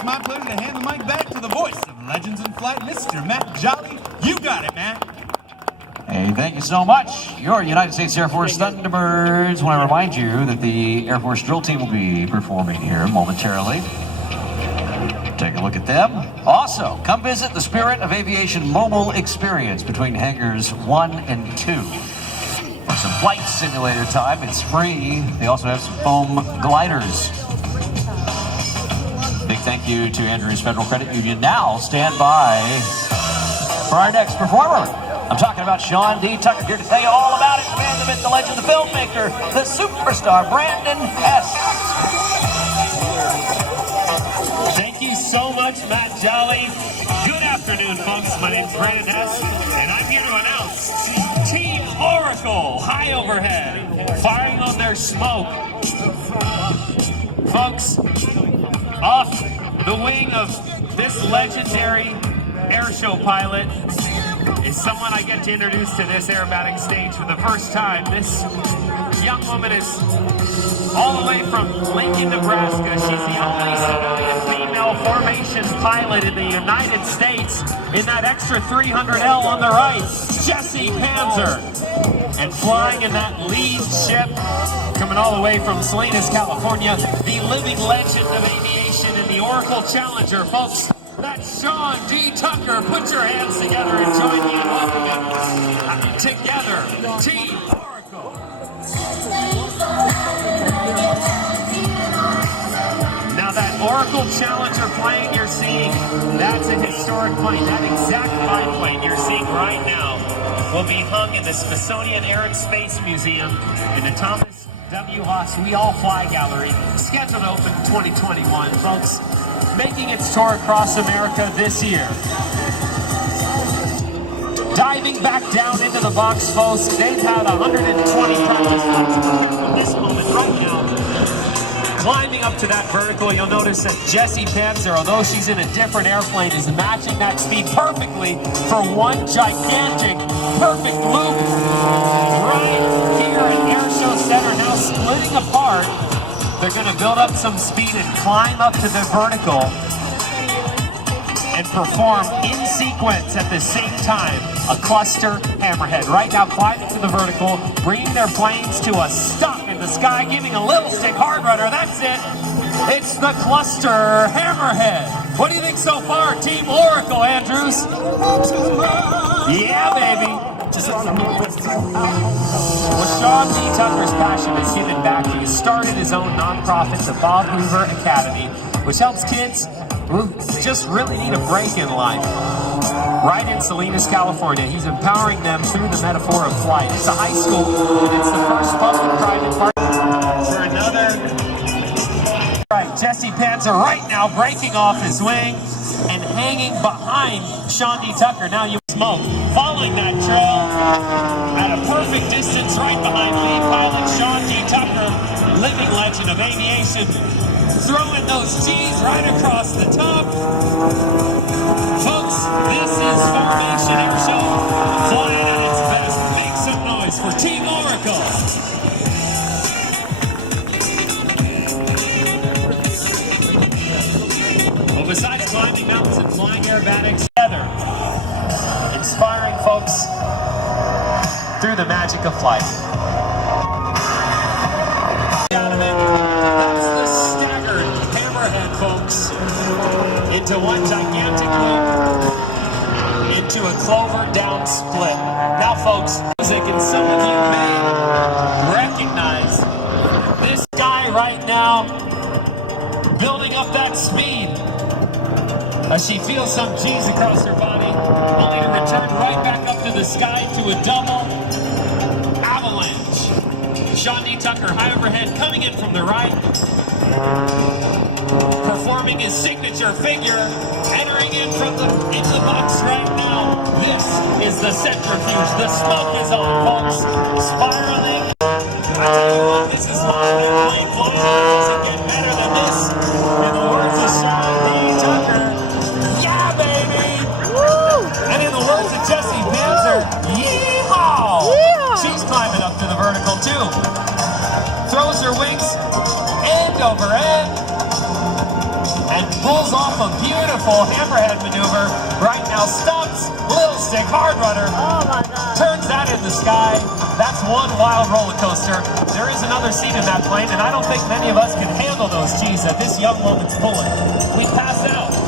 it's my pleasure to hand the mic back to the voice of Legends in Flight, Mr. Matt Jolly. You got it, Matt. Hey, thank you so much. Your United States Air Force Thunderbirds. I want to remind you that the Air Force drill team will be performing here momentarily. Take a look at them. Also, come visit the Spirit of Aviation mobile experience between hangars 1 and 2. For some flight simulator time, it's free. They also have some foam gliders. Big thank you to Andrews Federal Credit Union. Now, stand by for our next performer. I'm talking about Sean D. Tucker, here to tell you all about it. The man, the myth, the legend, the filmmaker, the superstar, Brandon Hess. Thank you so much, Matt Jolly. Good afternoon, folks. My name's Brandon Hess, and I'm here to announce Team Oracle, high overhead, firing on their smoke. Folks, off the wing of this legendary airshow pilot is someone I get to introduce to this aerobatic stage for the first time. This young woman is all the way from Lincoln, Nebraska. She's the only civilian female formation pilot in the United States in that extra 300L on the right, Jessie Panzer. And flying in that lead ship, coming all the way from Salinas, California, the living legend of aviation in the Oracle Challenger, folks. That's Sean D. Tucker. Put your hands together and join me in welcoming together Team Oracle. Now that Oracle Challenger plane you're seeing, that's a historic plane. That exact biplane you're seeing right now will be hung in the Smithsonian Air and Space Museum in the Thomas W. Haas We All Fly Gallery, scheduled to open 2021, folks. Making its tour across America this year. Diving back down into the box, folks, they've had 120 practice flights from this moment right now. Climbing up to that vertical, you'll notice that Jessie Panzer, although she's in a different airplane, is matching that speed perfectly for one gigantic, perfect loop. Right here at Airshow Center, now splitting apart. They're going to build up some speed and climb up to the vertical and perform in sequence at the same time a cluster hammerhead. Right now, climbing to the vertical, bringing their planes to a stop in the sky, giving a little stick hard rudder. That's it. It's the cluster hammerhead. What do you think so far, Team Oracle, Andrews? Yeah, baby. Well, Sean D. Tucker's passion is given back. He has started his own nonprofit, the Bob Hoover Academy, which helps kids who just really need a break in life. Right in Salinas, California, he's empowering them through the metaphor of flight. It's a high school, and it's the first public-private partnership for another. Right, Jessie Panzer right now breaking off his wing and hanging behind Sean D. Tucker. Now you smoke. Following that trail at a perfect distance right behind lead pilot Sean D. Tucker, living legend of aviation, throwing those G's right across the top. Folks, this is Formation Airshow, flying at its best. Make some noise for Team Oracle. Well, besides climbing mountains and flying aerobatics together, inspiring folks through the magic of flight. Out of it, that's the staggered hammerhead, folks, into one gigantic loop, into a clover down split. Now, folks, music, and some of you may recognize this guy right now building up that speed. As she feels some G's across her body, only to return right back up to the sky to a double avalanche. Sean D. Tucker, high overhead, coming in from the right, performing his signature figure, entering in from into the box right now. This is the centrifuge. The smoke is on, folks. Spiraling. I tell you what, this is live airplane flying. It doesn't get better than this. In the words of Sean D. Tucker, yeah, baby! Woo! And in the words of Jessie Panzer, yeehaw! She's climbing up to the vertical too. Throws her wings end over end and pulls pulls off a beautiful hammerhead maneuver. Right now, stops, little stick, hard rudder. Oh my God. Turns that in the sky. That's one wild roller coaster. There is another seat in that plane, and I don't think many of us can handle those G's that this young woman's pulling. We pass out.